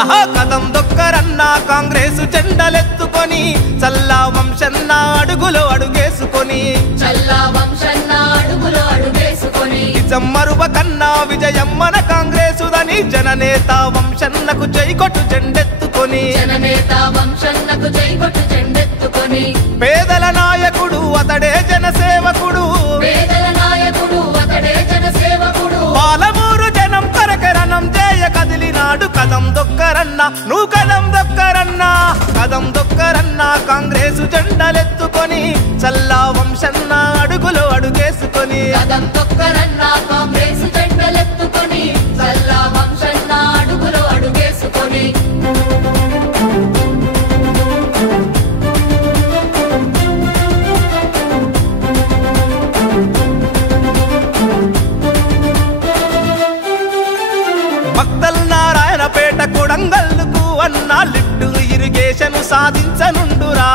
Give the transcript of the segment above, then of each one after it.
ఆహా కదం దొక్కరన్న కాంగ్రెసు జెండలెత్తుకొని చల్లా వంశన్న అడుగులో అడుగేసుకొని నిజం మరువకన్నా విజయం మన కాంగ్రెసుదని జననేత వంశన్నకు జైకొట్టు జెండెత్తుకొని పేదల నాయకుడు అతడే జనసేవకుడు పాలమూరు జనం కరకరణం చేయ కదిలినాడు కదం దొక్కరన్న నువ్వు కదం దొక్కరన్న కదం దొక్కరన్న కాంగ్రెసు జెండలెత్తుకొని చల్లా వంశన్న అడుగులో అడుగేసుకొని నారాయణపేట కొడంగల్లుకు అన్న లిఫ్ట్ ఇరిగేషన్ సాధించనుండురా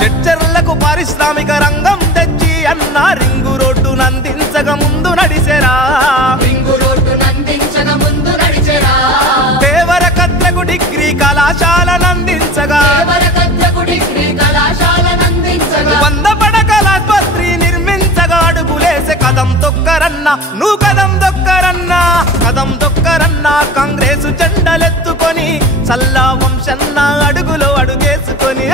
చర్చర్లకు పారిశ్రామిక రంగం తెచ్చి అన్న రింగు రోడ్డు నందించక ముందు నడిచెరా దేవరకద్రకు డిగ్రీ కళాశాల నందించగా 100 పడకల ఆస్పత్రి నిర్మించగా అడుగులేసే కదం దొక్కరన్న నువ్వు కదం దొక్కరన్న కదం దొక్కరన్న కాంగ్రెసు జెండలెత్తుకొని చల్లా వంశన్న అడుగులో అడుగేసుకొని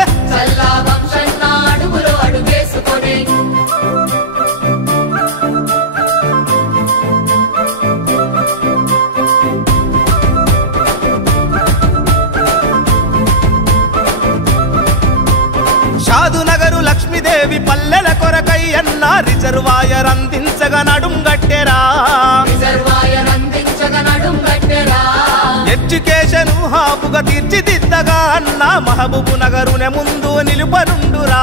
షాదునగరు లక్ష్మీదేవి పల్లెల కొరకై అన్న రిజర్వాయర్ అందించగా నడుం గట్టెరా ఎడ్యుకేషన్ హాపుగా తీర్చిదిద్దగా అన్న మహబూబు నగరునే ముందు నిలుపనుండురా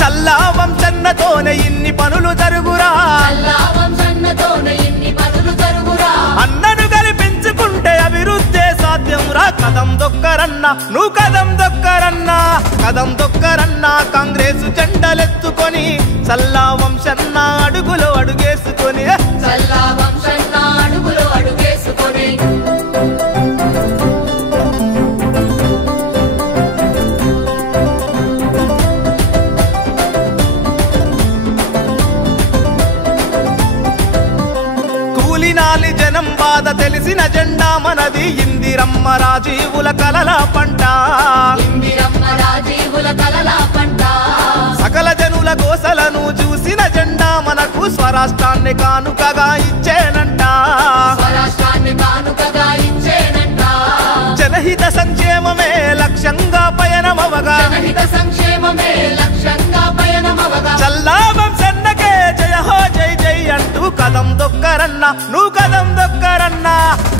చల్లా వంశన్నతోనే ఇన్ని పనులు జరుగురా అన్నను కల్పించుకుంటే అభివృద్ధి సాధ్యం రా కదం దొక్కరన్న నువ్వు కదం దొక్కరన్న కదం దొక్కరన్న కాంగ్రెసు జెండలెత్తుకొని చల్లా వంశన్న అడుగులో అడుగేసుకొని కూలినాలి జనం బాధ తెలిసిన జెండా మనది ఇందిరమ్మ రాజీవుల కలల పంట సకల జనుల గోసలను చూసిన జెండా మనకు స్వరాష్ట్రాన్ని కానుకగా ఇచ్చేనంట జనహిత సంక్షేమమే లక్ష్యంగా పయనమవగా చల్లా వంశన్నకే జయ హో జై జై అంటూ కదం దొక్కరన్న నువ్వు కదం దొక్కరన్న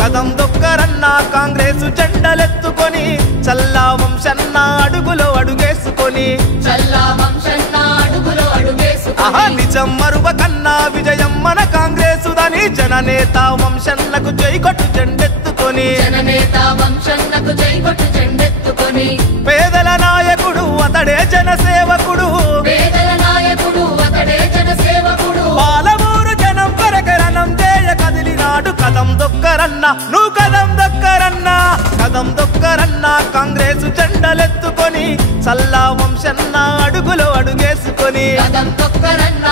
కదం దొక్కరన్న కాంగ్రెసు జెండలెత్తుకొని చల్లా వంశన్న అడుగులో అడుగేసుకొని ఆహా నిజం మరువకన్నా విజయం మన కాంగ్రెసుదని జననేత వంశన్నకు జైకొట్టు జెండెత్తుకొని పేదల నాయకుడు అతడే జనసేవకుడు పాలమూరు జనం కరకరణం చేయ కదిలినాడు కదం దొక్కరన్న నువ్వు కదం దొక్కరన్న కదం దొక్కరన్న కాంగ్రెసు జెండలెత్తుకొని చల్లా వంశన్న అడుగులో అడుగేసుకొని కదం దొక్కరన్న